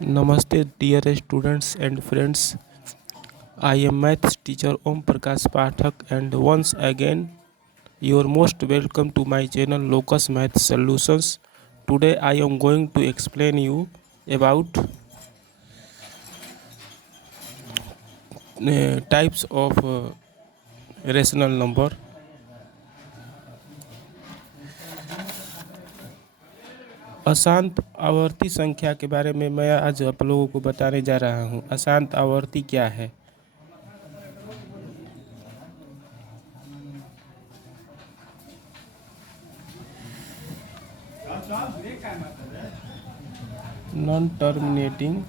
Namaste, dear students and friends. I am maths teacher Om Prakash Pathak, and once again, you are most welcome to my channel Locus Math Solutions. Today, I am going to explain you about types of rational number. अशांत आवर्ती संख्या के बारे में मैं आज आप लोगों को बताने जा रहा हूँ। अशांत आवर्ती क्या है? नॉन टर्मिनेटिंग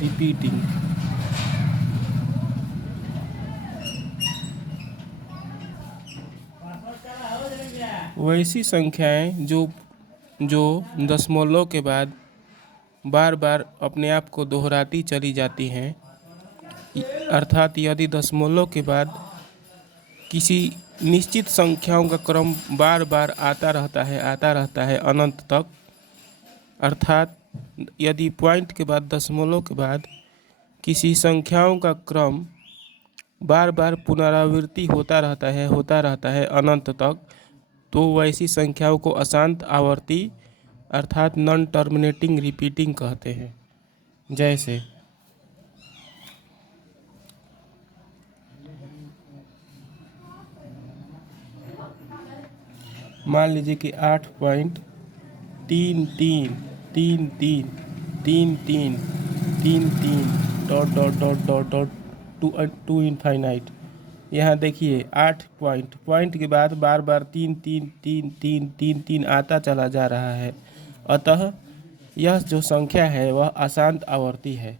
रिपीटिंग वैसी संख्याएं जो दशमलव के बाद बार बार अपने आप को दोहराती चली जाती हैं, अर्थात यदि दशमलव के बाद किसी निश्चित संख्याओं का क्रम बार बार आता रहता है अनंत तक, अर्थात यदि पॉइंट के बाद दशमलव के बाद किसी संख्याओं का क्रम बार बार पुनरावृत्ति होता रहता है अनंत तक, तो वैसी संख्याओं को अशांत आवर्ती अर्थात नॉन टर्मिनेटिंग रिपीटिंग कहते हैं। जैसे मान लीजिए कि 8.33333333 dot dot dot dot dot to infinite. यहाँ देखिए 8 पॉइंट के बाद बार बार 3 आता चला जा रहा है, अतः यह जो संख्या है वह अशांत आवर्ती है।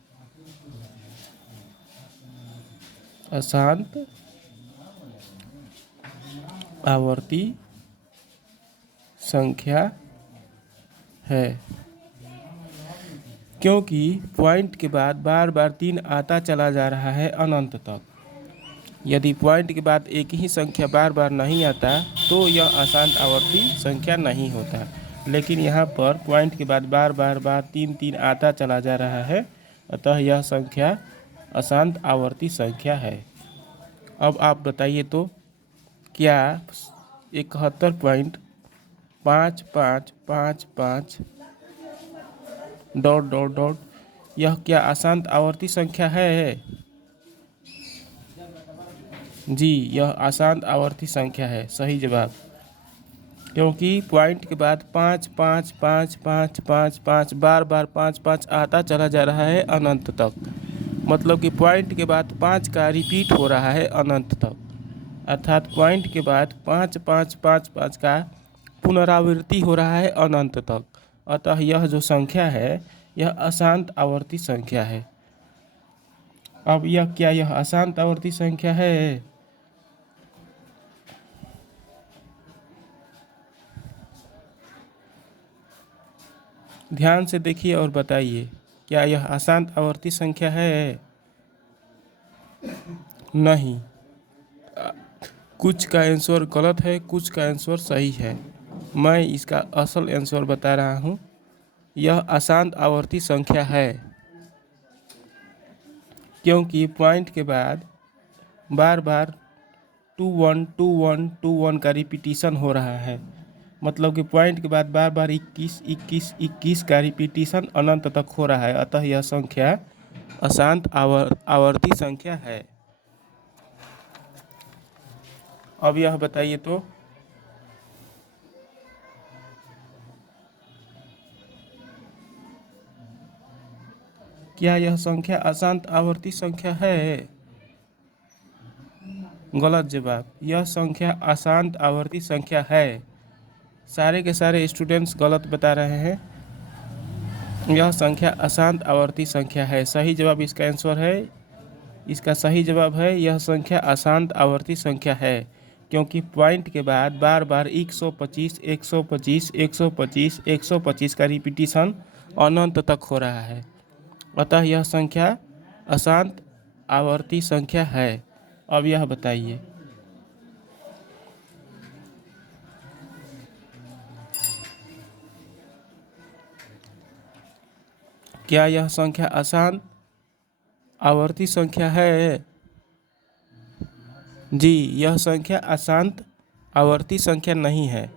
अशांत आवर्ती संख्या है क्योंकि पॉइंट के बाद बार बार 3 आता चला जा रहा है अनंत तक। यदि पॉइंट के बाद एक ही संख्या बार बार नहीं आता तो यह अशांत आवर्ती संख्या नहीं होता, लेकिन यहाँ पर पॉइंट के बाद बार बार 3 आता चला जा रहा है, अतः यह संख्या अशांत आवर्ती संख्या है। अब आप बताइए तो क्या 71.5555 डॉट डॉट डॉट यह क्या अशांत आवर्ती संख्या है? जी, यह अशांत आवर्ती संख्या है, सही जवाब। क्योंकि पॉइंट के बाद 5 बार बार 5 आता चला जा रहा है अनंत तक, मतलब कि पॉइंट के बाद 5 का रिपीट हो रहा है अनंत तक, अर्थात पॉइंट के बाद 5 का पुनरावृत्ति हो रहा है अनंत तक, अतः यह जो संख्या है यह अशांत आवर्ती संख्या है। अब यह अशांत आवर्ती संख्या है? ध्यान से देखिए और बताइए, क्या यह अशांत आवर्ती संख्या है? नहीं, कुछ का आंसर गलत है, कुछ का आंसर सही है। मैं इसका असल आंसर बता रहा हूँ। यह अशांत आवर्ती संख्या है क्योंकि पॉइंट के बाद बार बार 21 का रिपीटिशन हो रहा है, मतलब कि पॉइंट के बाद बार बार 21 का रिपीटिशन अनंत तक हो रहा है, अतः यह संख्या अशांत आवर्ती संख्या है। अब यह बताइए तो क्या यह संख्या अशांत आवर्ती संख्या है? गलत जवाब। यह संख्या अशांत आवर्ती संख्या है। सारे के सारे स्टूडेंट्स गलत बता रहे हैं। यह संख्या अशांत आवर्ती संख्या है। सही जवाब इसका आंसर है, इसका सही जवाब है यह संख्या अशांत आवर्ती संख्या है क्योंकि पॉइंट के बाद बार बार 125 का रिपीटिशन अनंत तक हो रहा है, अतः यह संख्या अशांत आवर्ती संख्या है। अब यह बताइए क्या यह संख्या अशांत आवर्ती संख्या है? जी, यह संख्या अशांत आवर्ती संख्या नहीं है,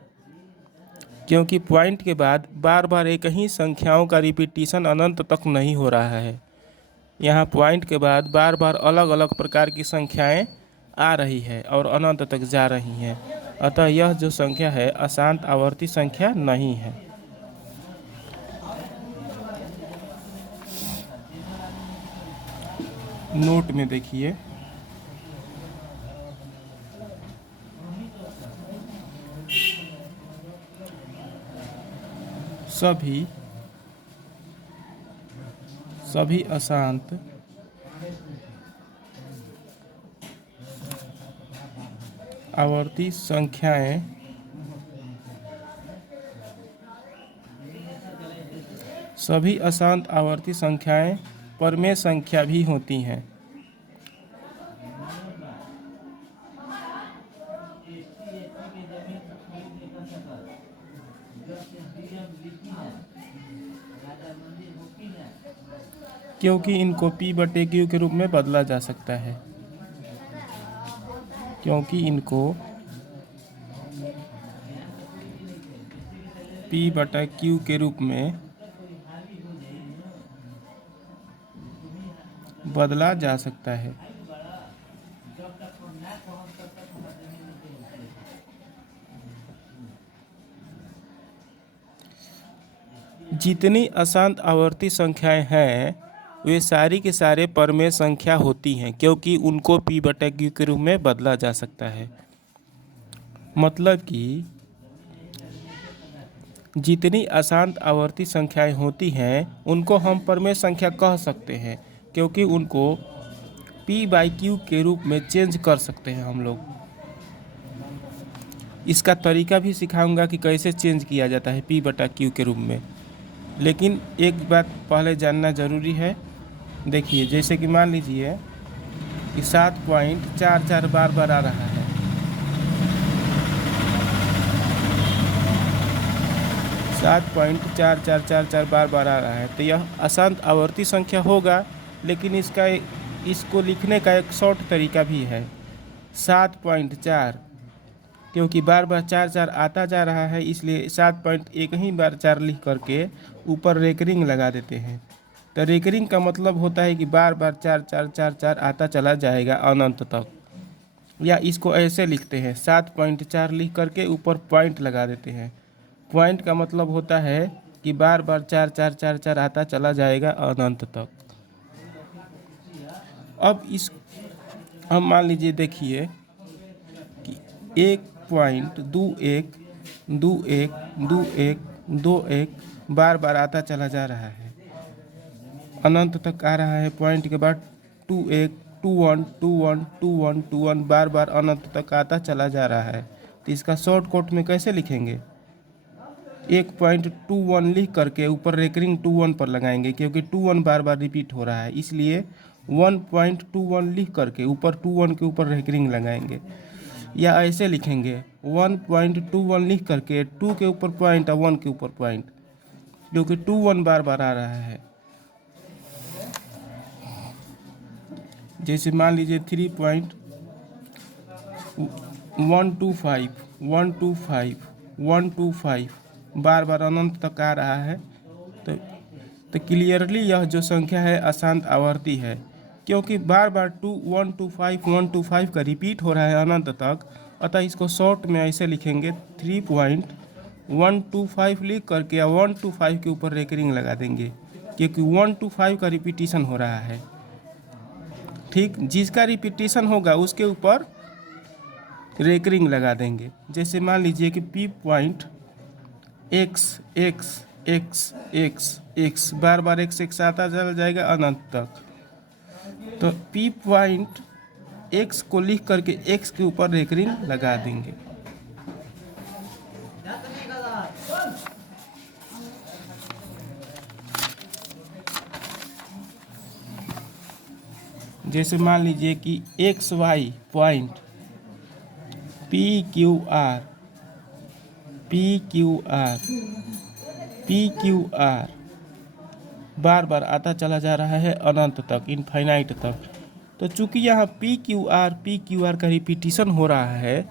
क्योंकि पॉइंट के बाद बार बार एक ही संख्याओं का रिपीटिशन अनंत तक नहीं हो रहा है। यहाँ पॉइंट के बाद बार बार अलग अलग प्रकार की संख्याएं आ रही है और अनंत तक जा रही हैं। अतः यह जो संख्या है अशांत आवर्ती संख्या नहीं है। नोट में देखिए, सभी अशांत आवर्ती संख्याएं सभी अशांत आवर्ती संख्याएं परमेय संख्या भी होती हैं। क्योंकि इनको P/Q के रूप में बदला जा सकता है। क्योंकि इनको P/Q के रूप में बदला जा सकता है। जितनी अशांत आवर्ती संख्याएं हैं वे सारी के सारे परमेय संख्या होती हैं, क्योंकि उनको P/Q के रूप में बदला जा सकता है। मतलब कि जितनी अशांत आवर्ती संख्याएं होती हैं उनको हम परमेय संख्या कह सकते हैं, क्योंकि उनको P/Q के रूप में चेंज कर सकते हैं हम लोग। इसका तरीका भी सिखाऊंगा कि कैसे चेंज किया जाता है P/Q के रूप में। लेकिन एक बात पहले जानना ज़रूरी है। देखिए, जैसे कि मान लीजिए कि 7.44 बार बार आ रहा है। 7.4444 बार बार आ रहा है, तो यह अशांत आवर्ती संख्या होगा। लेकिन इसको लिखने का एक शॉर्ट तरीका भी है, 7.4, क्योंकि बार बार 4 आता जा रहा है, इसलिए 7 एक ही बार 4 लिख करके ऊपर रेकरिंग लगा देते हैं। तो रेकरिंग का मतलब होता है कि बार बार 4 आता चला जाएगा अनंत तक। या इसको ऐसे लिखते हैं, 7.4 लिख करके ऊपर पॉइंट लगा देते हैं। पॉइंट का मतलब होता है कि बार बार 4 आता चला जाएगा अनंत तक। अब मान लीजिए, देखिए कि 1.21212121 बार बार आता चला जा रहा है, अनंत तक आ रहा है। पॉइंट के बाद 21212121 बार बार अनंत तक आता चला जा रहा है। तो इसका शॉर्टकट में कैसे लिखेंगे? 1.21 लिख करके ऊपर रेकरिंग 21 पर लगाएंगे, क्योंकि 21 बार बार रिपीट हो रहा है, इसलिए 1.21 लिख करके ऊपर 21 के ऊपर रेकरिंग लगाएंगे। या ऐसे लिखेंगे, 1.21 लिख करके 2 के ऊपर पॉइंट और 1 के ऊपर पॉइंट, क्योंकि 21 बार बार आ रहा है। जैसे मान लीजिए 3.125 बार बार अनंत तक आ रहा है। तो क्लियरली यह जो संख्या है अशांत आवर्ती है, क्योंकि बार बार 125 का रिपीट हो रहा है अनंत तक। अतः इसको शॉर्ट में ऐसे लिखेंगे, 3.125 लिख करके 125 के ऊपर रेकरिंग लगा देंगे, क्योंकि 125 का रिपीटिशन हो रहा है। ठीक, जिसका रिपीटिशन होगा उसके ऊपर रेकरिंग लगा देंगे। जैसे मान लीजिए कि P.X बार बार x आता चला जाएगा अनंत तक। तो P.X को लिख करके x के ऊपर रेकरिंग लगा देंगे। जैसे मान लीजिए कि XY पॉइंट PQR बार बार आता चला जा रहा है अनंत तक, इनफाइनाइट तक। तो चूंकि यहाँ पी क्यू आर का रिपीटिशन हो रहा है,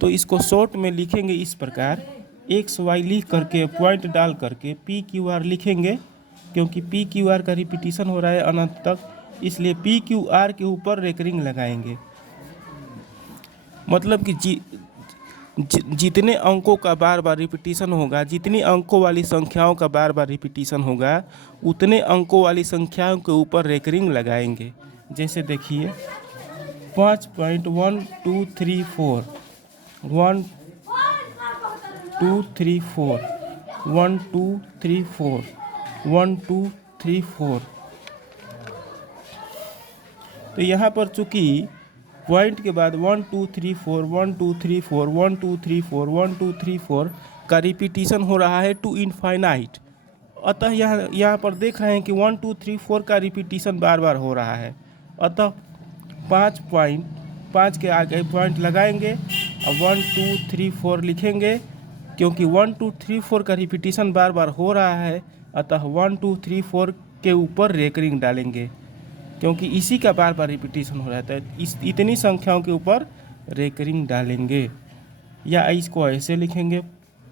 तो इसको शॉर्ट में लिखेंगे इस प्रकार, एक्स वाई लिख करके पॉइंट डाल करके पी क्यू आर लिखेंगे, क्योंकि पी क्यू आर का रिपीटिशन हो रहा है अनंत तक, इसलिए पी क्यू आर के ऊपर रेकरिंग लगाएंगे। मतलब कि जितने अंकों का बार बार रिपीटिशन होगा, जितनी अंकों वाली संख्याओं का बार बार रिपीटिशन होगा, उतने अंकों वाली संख्याओं के ऊपर रेकरिंग लगाएंगे। जैसे देखिए 5.1234 1 2 3 4 1 2 3 4 1 2 3 4। तो यहाँ पर चूंकि पॉइंट के बाद 1 2 3 4 1 2 3 4 1 2 3 4 1 2 3 4 का रिपीटिशन हो रहा है टू इनफाइनाइट, अतः यहाँ पर देख रहे हैं कि 1 2 3 4 का रिपीटिशन बार बार हो रहा है, अतः 5 के आगे पॉइंट लगाएंगे और 1 2 3 4 लिखेंगे, क्योंकि 1 2 3 4 का रिपीटिशन बार बार हो रहा है, अतः 1 2 3 4 के ऊपर रेकरिंग डालेंगे, क्योंकि इसी का बार बार रिपीटिशन हो रहा है, तो इतनी संख्याओं के ऊपर रेकरिंग डालेंगे। या इसको ऐसे लिखेंगे,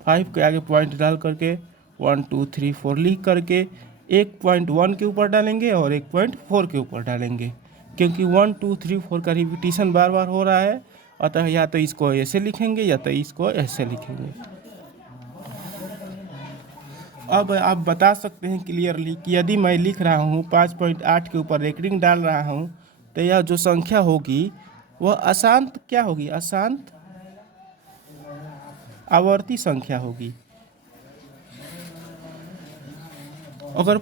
5 के आगे पॉइंट डाल करके 1 2 3 4 लिख करके एक पॉइंट 1 के ऊपर डालेंगे और एक पॉइंट 4 के ऊपर डालेंगे, क्योंकि 1 2 3 4 का रिपीटिशन बार बार हो रहा है, अतः या तो इसको ऐसे लिखेंगे या तो इसको ऐसे लिखेंगे। अब आप बता सकते हैं क्लियरली कि यदि मैं लिख रहा हूँ 5.8 के ऊपर रेकरिंग डाल रहा हूँ, तो यह जो संख्या होगी वह अशांत क्या होगी, अशांत आवर्ती संख्या होगी। अगर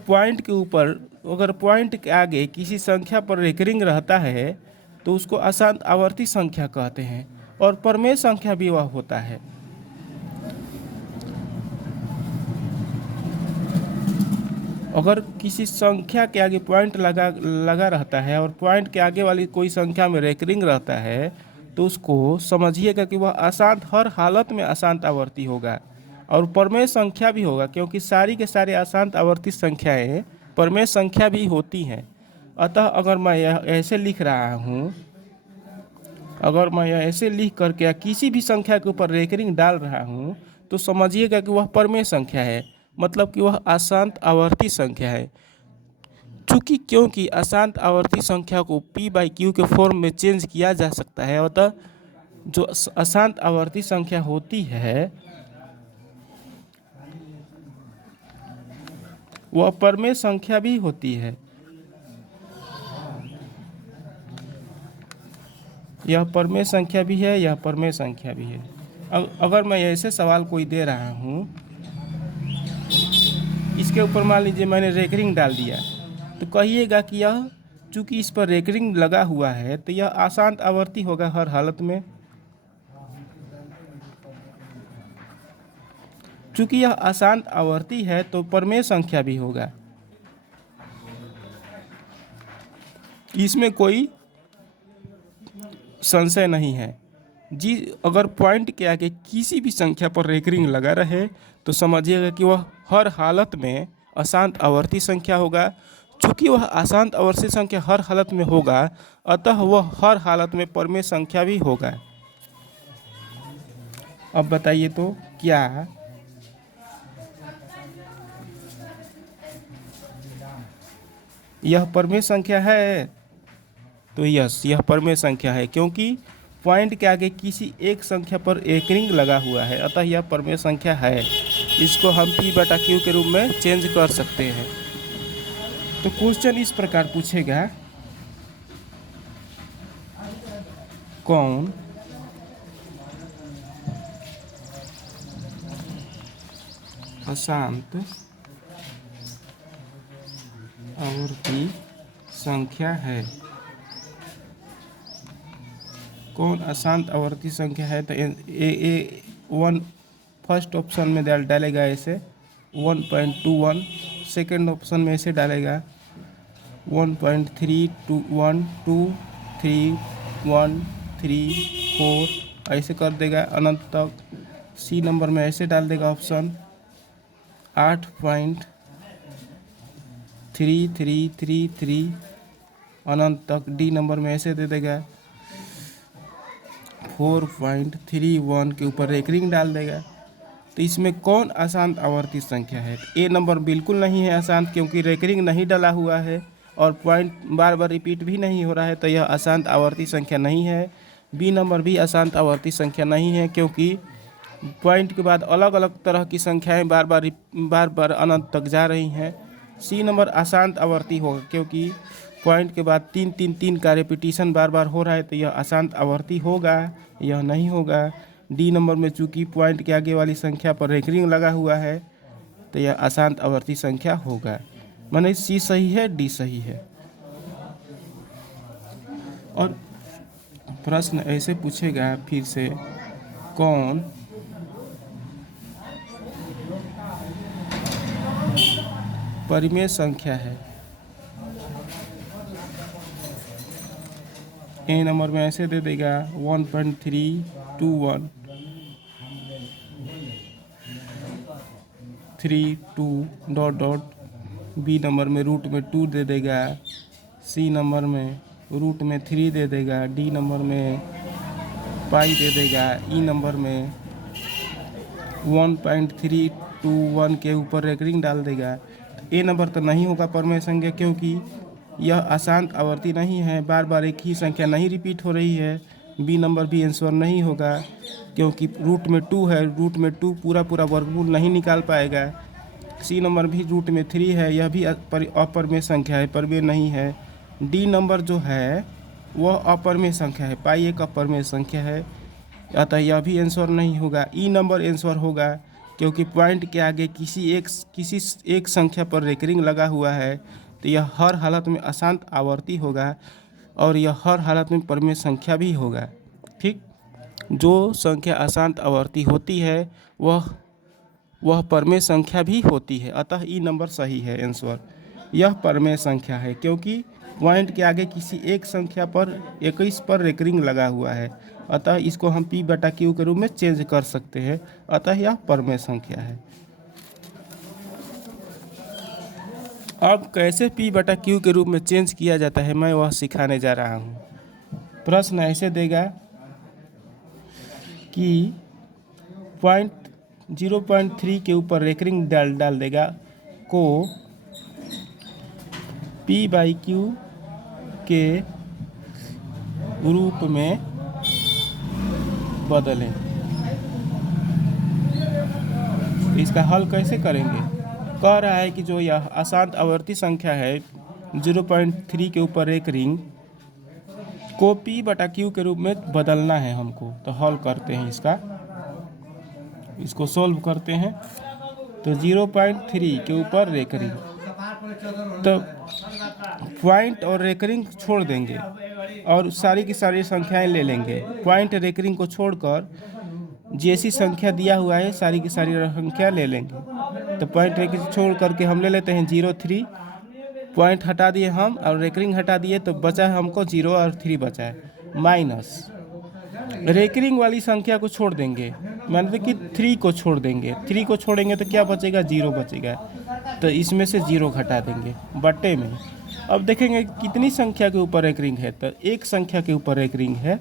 पॉइंट के आगे किसी संख्या पर रेकरिंग रहता है तो उसको अशांत आवर्ती संख्या कहते हैं, और प्रमेय संख्या भी वह होता है। अगर किसी संख्या के आगे पॉइंट लगा रहता है और पॉइंट के आगे वाली कोई संख्या में रेकरिंग रहता है, तो उसको समझिएगा कि वह अशांत, हर हालत में अशांत आवर्ती होगा, और प्रमेय संख्या भी होगा, क्योंकि सारी के सारे अशांत आवर्ती संख्याएं प्रमेय संख्या भी होती हैं। अतः अगर मैं यह ऐसे लिख रहा हूँ, अगर मैं यह ऐसे लिख करके या किसी भी संख्या के ऊपर रेकरिंग डाल रहा हूँ, तो समझिएगा कि वह प्रमेय संख्या है, मतलब कि वह अशांत आवर्ती संख्या है। क्योंकि अशांत आवर्ती संख्या को p/q के फॉर्म में चेंज किया जा सकता है, अतः जो अशांत आवर्ती संख्या होती है वह प्रमेय संख्या भी होती है। यह प्रमेय संख्या भी है, यह प्रमेय संख्या भी है। अगर मैं ऐसे सवाल कोई दे रहा हूँ, इसके ऊपर मान लीजिए मैंने रेकरिंग डाल दिया, तो कहिएगा कि यह चूंकि इस पर रेकरिंग लगा हुआ है तो यह अशांत आवर्ती होगा हर हालत में। चूंकि यह अशांत आवर्ती है तो प्रमेय संख्या भी होगा, इसमें कोई संशय नहीं है जी। अगर पॉइंट के आगे किसी भी संख्या पर रेकरिंग लगा रहे तो समझिएगा कि वह हर हालत में अशांत आवर्ती संख्या होगा। चूँकि वह अशांत आवर्ती संख्या हर हालत में होगा, अतः वह हर हालत में प्रमेय संख्या भी होगा। अब बताइए तो क्या यह प्रमेय संख्या है? तो यस, यह प्रमेय संख्या है, क्योंकि पॉइंट के आगे किसी एक संख्या पर रेकरिंग लगा हुआ है, अतः यह प्रमेय संख्या है। इसको हम p/q के रूप में चेंज कर सकते हैं। तो क्वेश्चन इस प्रकार पूछेगा, कौन अशांत आवर्ती संख्या है? कौन अशांत आवर्ती संख्या है? तो ए 1 फर्स्ट ऑप्शन में डालेगा ऐसे 1.21, सेकेंड ऑप्शन में ऐसे डालेगा 1.3212314 ऐसे कर देगा अनंत तक। सी नंबर में ऐसे डाल देगा ऑप्शन 8. 3 3 3 3 अनंत तक। डी नंबर में ऐसे दे देगा 4.31 के ऊपर एक रिंग डाल देगा। तो इसमें कौन अशांत आवर्ती संख्या है? ए नंबर बिल्कुल नहीं है अशांत, क्योंकि रेकरिंग नहीं डाला हुआ है और पॉइंट बार बार रिपीट भी नहीं हो रहा है, तो यह अशांत आवर्ती संख्या नहीं है। बी नंबर भी अशांत आवर्ती संख्या नहीं है, क्योंकि पॉइंट के बाद अलग अलग तरह की संख्याएं बार बार अनंत तक जा रही हैं। सी नंबर अशांत आवर्ती होगा, क्योंकि पॉइंट के बाद 3 3 3 का रिपीटिशन बार बार हो रहा है, तो यह अशांत आवर्ती होगा, यह नहीं होगा। डी नंबर में चूंकि पॉइंट के आगे वाली संख्या पर रेकरिंग लगा हुआ है, तो यह अशांत आवर्ती संख्या होगा। माने सी सही है, डी सही है। और प्रश्न ऐसे पूछेगा फिर से, कौन परिमेय संख्या है? ए नंबर में ऐसे दे देगा 1.321 3 2 डॉट डॉट। बी नंबर में रूट में 2 दे देगा। सी नंबर में रूट में 3 दे देगा। डी नंबर में पाई दे देगा। ई नंबर में 1.321 के ऊपर रेकरिंग डाल देगा। ए नंबर तो नहीं होगा परिमेय संख्या, क्योंकि यह अशांत आवर्ती नहीं है, बार बार एक ही संख्या नहीं रिपीट हो रही है। बी नंबर भी आंसर नहीं होगा, क्योंकि रूट में 2 है, रूट में 2 पूरा वर्गमूल नहीं निकाल पाएगा। सी नंबर भी रूट में 3 है, यह भी अपरिमेय संख्या है, परिमेय नहीं है। डी नंबर जो है वह अपरिमेय संख्या है, पाई एक अपरिमेय संख्या है, अतः यह भी आंसर नहीं होगा। ई नंबर आंसर होगा, क्योंकि पॉइंट के आगे किसी एक संख्या पर रेकरिंग लगा हुआ है, तो यह हर हालत में अशांत आवर्ती होगा और यह हर हालत में परिमेय संख्या भी होगा। ठीक, जो संख्या अशांत आवर्ती होती है वह परिमेय संख्या भी होती है, अतः ई नंबर सही है आंसर। यह परिमेय संख्या है, क्योंकि पॉइंट के आगे किसी एक संख्या पर 21 पर रेकरिंग लगा हुआ है, अतः इसको हम P/Q के रूप में चेंज कर सकते हैं, अतः यह परिमेय संख्या है। अब कैसे P/Q के रूप में चेंज किया जाता है, मैं वह सिखाने जा रहा हूँ। प्रश्न ऐसे देगा कि 0.3 के ऊपर रेकरिंग डाल देगा को P/Q के रूप में बदलें। इसका हल कैसे करेंगे? कह रहा है कि जो यह अशांत आवर्ती संख्या है 0.3 के ऊपर एक रिंग को P/Q के रूप में बदलना है हमको। तो हल करते हैं, इसको सॉल्व करते हैं। तो 0.3 के ऊपर रेकरिंग, तो पॉइंट और रेकरिंग छोड़ देंगे और सारी की सारी संख्याएं ले लेंगे। पॉइंट रेकरिंग को छोड़कर जैसी संख्या दिया हुआ है सारी की सारी संख्या ले लेंगे। तो पॉइंट रेकरिंग छोड़ करके हम ले लेते हैं 0.3, पॉइंट हटा दिए हम और रेकरिंग हटा दिए, तो बचा है हमको 0 और 3 बचा है, माइनस रेकरिंग वाली संख्या को छोड़ देंगे, मानते कि 3 को छोड़ देंगे। 3 को छोड़ेंगे तो क्या बचेगा? 0 बचेगा, तो इसमें से 0 घटा देंगे बटे में। अब देखेंगे कितनी संख्या के ऊपर रेकरिंग है, तो एक संख्या के ऊपर रेकरिंग है,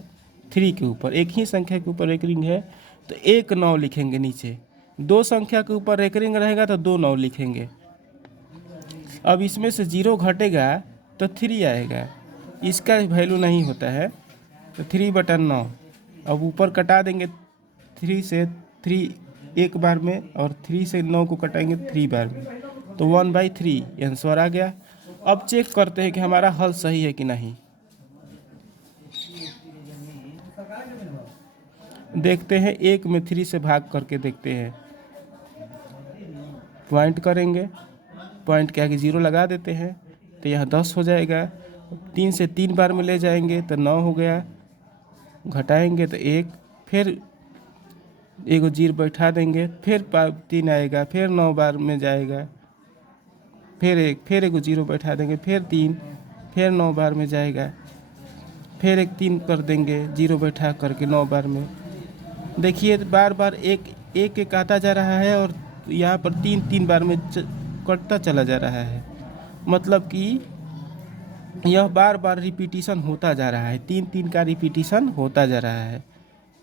3 के ऊपर, एक ही संख्या के ऊपर रेकरिंग है तो 1 9 लिखेंगे नीचे। 2 संख्या के ऊपर रेकरिंग रहेगा तो 2 9 लिखेंगे। अब इसमें से 0 घटेगा तो 3 आएगा, इसका वैल्यू नहीं होता है, तो 3/9। अब ऊपर कटा देंगे, 3 से 3 एक बार में और 3 से 9 को कटाएंगे 3 बार में, तो 1/3 आंसर आ गया। अब चेक करते हैं कि हमारा हल सही है कि नहीं। देखते हैं, 1 में 3 से भाग करके देखते हैं। पॉइंट करेंगे, पॉइंट के आगे 0 लगा देते हैं तो यह 10 हो जाएगा। 3 से 3 बार में ले जाएंगे तो 9 हो गया, घटाएंगे तो 1, फिर एगो 0 बैठा देंगे, फिर 3 आएगा, फिर 9 बार में जाएगा, फिर एगो 0 बैठा देंगे, फिर 3, फिर 9 बार में जाएगा, फिर एक 3 कर देंगे 0 बैठा करके 9 बार में। देखिए बार बार एक आता जा रहा है और यहाँ पर 3 बार में कटता चला जा रहा है, मतलब कि यह बार बार रिपीटिशन होता जा रहा है, 3 3 का रिपीटिशन होता जा रहा है।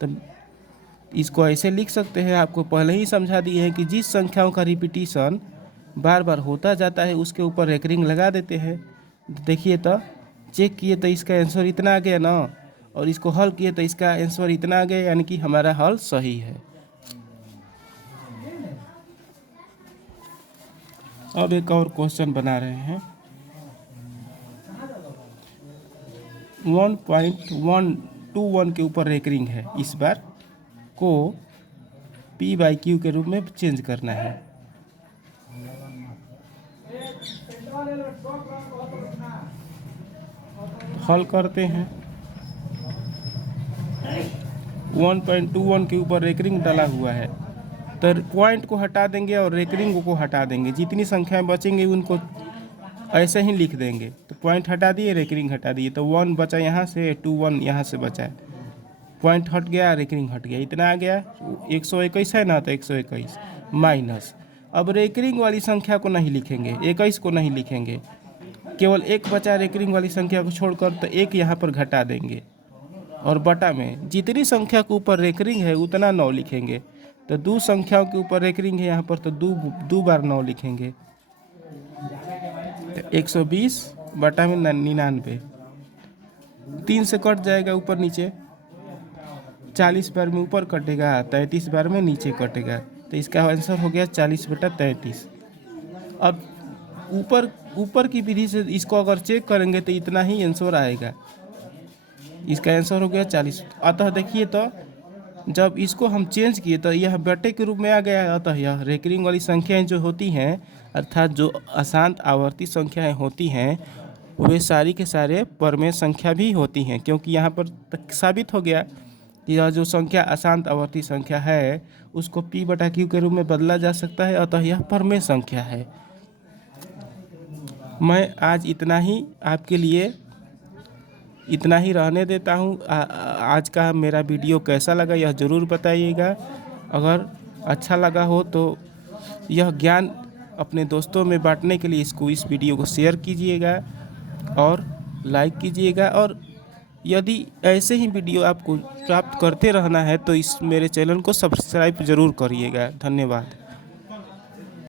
तो इसको ऐसे लिख सकते हैं, आपको पहले ही समझा दिए हैं कि जिस संख्याओं का रिपीटिशन बार बार होता जाता है उसके ऊपर रेकरिंग लगा देते हैं। देखिए तो चेक किए तो इसका आंसर इतना आ गया ना, और इसको हल किए तो इसका आंसर इतना आ गया, यानी कि हमारा हल सही है। अब एक और क्वेश्चन बना रहे हैं। 1.121 के ऊपर रेकरिंग है, इस बार को P/Q के रूप में चेंज करना है। हल करते हैं। 1.21 के ऊपर रेकरिंग डाला हुआ है, तो पॉइंट को हटा देंगे और रेकरिंग को हटा देंगे, जितनी संख्याएं बचेंगी उनको ऐसे ही लिख देंगे। तो पॉइंट हटा दिए, रेकरिंग हटा दिए, तो 1 बचा यहाँ से, 21 यहाँ से बचा है, पॉइंट हट गया, रेकरिंग हट गया, इतना आ गया। 121 है ना, तो 121 माइनस। अब रेकरिंग वाली संख्या को नहीं लिखेंगे, 21 को नहीं लिखेंगे, केवल एक बचा रेकरिंग वाली संख्या को छोड़कर, तो एक यहाँ पर घटा देंगे और बटा में जितनी संख्या के ऊपर रेकरिंग है उतना 9 लिखेंगे। तो 2 संख्याओं के ऊपर रेकरिंग है यहाँ पर, तो 2 बार 9 लिखेंगे। 120 बटा में 99, 3 से कट जाएगा ऊपर नीचे, 40 बार में ऊपर कटेगा, 33 बार में नीचे कटेगा, तो इसका आंसर हो गया 40/33। अब ऊपर की विधि से इसको अगर चेक करेंगे तो इतना ही आंसर आएगा, इसका आंसर हो गया 40। अतः देखिए तो जब इसको हम चेंज किए तो यह बटे के रूप में आ गया है। अतः यह रेकरिंग वाली संख्याएं जो होती हैं, अर्थात जो अशांत आवर्ती संख्याएं होती हैं, वे सारी के सारे परमेय संख्या भी होती हैं, क्योंकि यहाँ पर तक साबित हो गया कि यह जो संख्या अशांत आवर्ती संख्या है उसको P/Q के रूप में बदला जा सकता है, अतः यह परमेय संख्या है। मैं आज इतना ही आपके लिए इतना ही रहने देता हूँ। आज का मेरा वीडियो कैसा लगा यह ज़रूर बताइएगा। अगर अच्छा लगा हो तो यह ज्ञान अपने दोस्तों में बांटने के लिए इस वीडियो को शेयर कीजिएगा और लाइक कीजिएगा। और यदि ऐसे ही वीडियो आपको प्राप्त करते रहना है तो इस मेरे चैनल को सब्सक्राइब ज़रूर करिएगा। धन्यवाद।